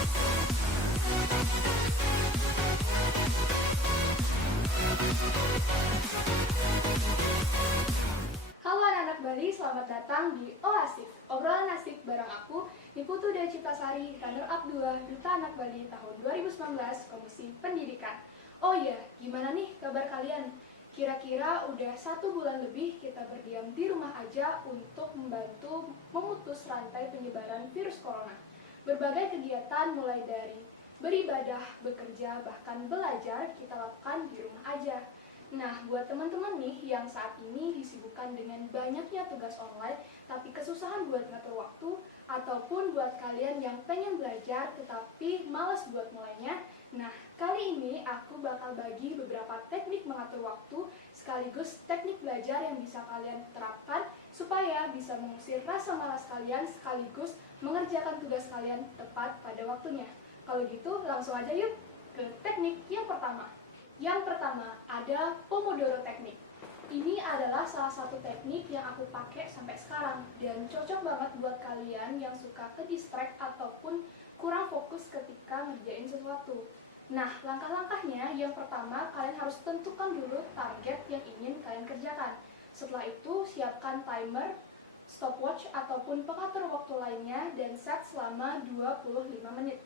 Halo anak-anak Bali, selamat datang di Oasif, obrolan asik bareng aku, Niputu Dea Ciptasari, runner-up 2 Duta Anak Bali tahun 2019, Komisi Pendidikan. Oh iya, gimana nih kabar kalian? Kira-kira udah 1 bulan lebih kita berdiam di rumah aja untuk membantu memutus rantai penyebaran virus corona. Berbagai kegiatan mulai dari beribadah, bekerja, bahkan belajar kita lakukan di rumah aja. Nah, buat teman-teman nih yang saat ini disibukkan dengan banyaknya tugas online, tapi kesusahan buat ngatur waktu, ataupun buat kalian yang pengen belajar tetapi malas buat mulainya, nah, kali ini aku bakal bagi beberapa teknik mengatur waktu, sekaligus teknik belajar yang bisa kalian terapkan supaya bisa mengusir rasa malas kalian sekaligus mengerjakan tugas kalian tepat pada waktunya. Kalau gitu, langsung aja yuk ke teknik yang pertama. Yang pertama, ada Pomodoro Teknik. Ini adalah salah satu teknik yang aku pakai sampai sekarang dan cocok banget buat kalian yang suka ke distract ataupun kurang fokus ketika ngerjain sesuatu. Nah, langkah-langkahnya yang pertama, kalian harus tentukan dulu target yang ingin kalian kerjakan. Setelah itu, siapkan timer, stopwatch ataupun pengatur waktu lainnya dan set selama 25 menit.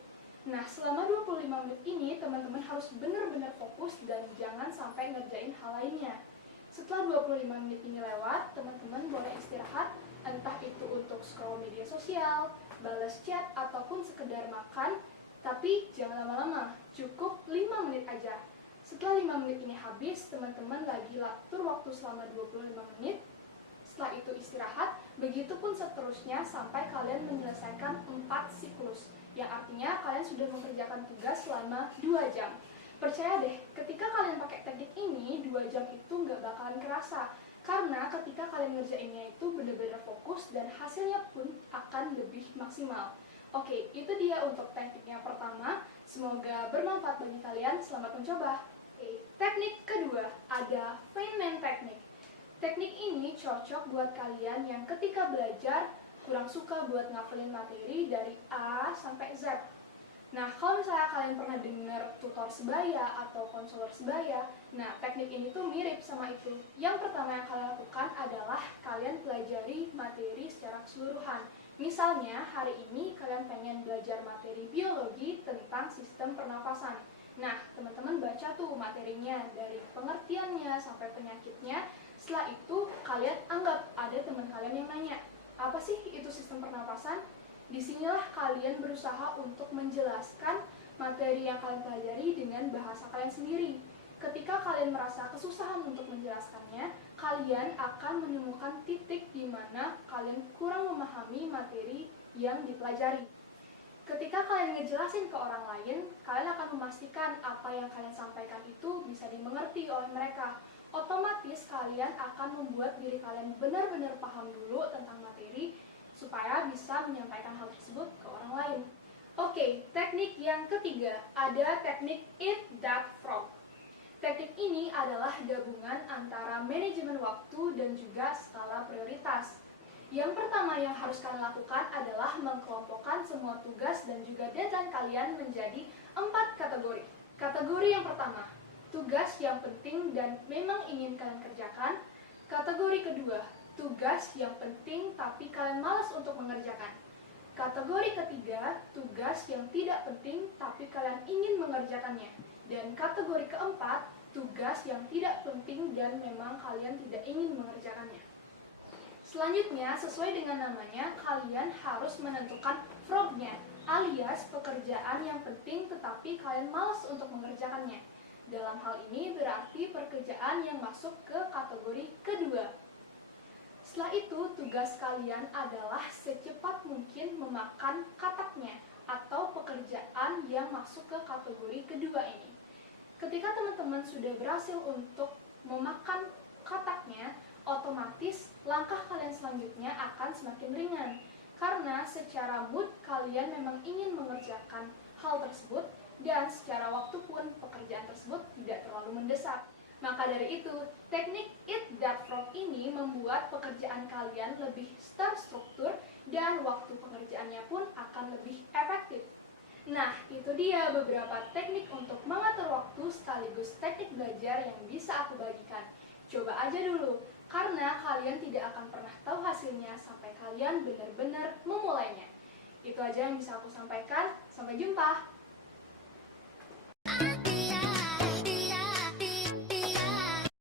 Nah, selama 25 menit ini, teman-teman harus benar-benar fokus dan jangan sampai ngerjain hal lainnya. Setelah 25 menit ini lewat, teman-teman boleh istirahat, entah itu untuk scroll media sosial, balas chat, ataupun sekedar makan, tapi jangan lama-lama, cukup 5 menit aja. Setelah 5 menit ini habis, teman-teman lagi atur waktu selama 25 menit, setelah itu istirahat, begitupun seterusnya sampai kalian menyelesaikan 4 siklus, yang artinya kalian sudah mengerjakan tugas selama 2 jam. Percaya deh, ketika kalian pakai teknik ini, 2 jam itu nggak bakalan kerasa, karena ketika kalian ngerjainnya itu benar-benar fokus dan hasilnya pun akan lebih maksimal. Oke, itu dia untuk tekniknya pertama. Semoga bermanfaat bagi kalian. Selamat mencoba. Teknik kedua, ada Feynman Teknik. Teknik ini cocok buat kalian yang ketika belajar kurang suka buat ngafalin materi dari A sampai Z. Nah, kalau misalnya kalian pernah dengar tutor sebaya atau konselor sebaya, nah teknik ini tuh mirip sama itu. Yang pertama yang kalian lakukan adalah kalian pelajari materi secara keseluruhan. Misalnya, hari ini kalian pengen belajar materi biologi tentang sistem pernapasan. Nah, teman-teman baca tuh materinya dari pengertiannya sampai penyakitnya. Setelah itu, kalian anggap ada teman kalian yang nanya, apa sih itu sistem pernapasan? Disinilah kalian berusaha untuk menjelaskan materi yang kalian pelajari dengan bahasa kalian sendiri. Ketika kalian merasa kesusahan untuk menjelaskannya, kalian akan menemukan titik di mana kalian kurang memahami materi yang dipelajari. Ketika kalian ngejelasin ke orang lain, kalian akan memastikan apa yang kalian sampaikan itu bisa dimengerti oleh mereka. Otomatis kalian akan membuat diri kalian benar-benar paham dulu tentang materi supaya bisa menyampaikan hal tersebut ke orang lain. Oke, teknik yang ketiga, ada teknik Eat That Frog. Teknik ini adalah gabungan antara manajemen waktu dan juga skala prioritas. Yang pertama yang harus kalian lakukan adalah mengkelompokkan semua tugas dan juga deadline kalian menjadi 4 kategori. Kategori yang pertama, tugas yang penting dan memang ingin kalian kerjakan. Kategori kedua, tugas yang penting tapi kalian malas untuk mengerjakan. Kategori ketiga, tugas yang tidak penting tapi kalian ingin mengerjakannya. Dan kategori keempat, tugas yang tidak penting dan memang kalian tidak ingin mengerjakannya. Selanjutnya, sesuai dengan namanya, kalian harus menentukan frognya, alias pekerjaan yang penting tetapi kalian malas untuk mengerjakannya. Dalam hal ini berarti pekerjaan yang masuk ke kategori kedua. Setelah itu, tugas kalian adalah secepat mungkin memakan kataknya atau pekerjaan yang masuk ke kategori kedua ini. Ketika teman-teman sudah berhasil untuk memakan kataknya, otomatis langkah kalian selanjutnya akan semakin ringan. Karena secara mood kalian memang ingin mengerjakan hal tersebut dan secara waktu pun pekerjaan tersebut tidak terlalu mendesak. Maka dari itu, teknik Eat That Frog ini membuat pekerjaan kalian lebih terstruktur dan waktu pengerjaannya pun akan lebih efektif. Nah, itu dia beberapa teknik untuk mengatur waktu sekaligus teknik belajar yang bisa aku bagikan. Coba aja dulu, karena kalian tidak akan pernah tahu hasilnya sampai kalian benar-benar memulainya. Itu aja yang bisa aku sampaikan. Sampai jumpa!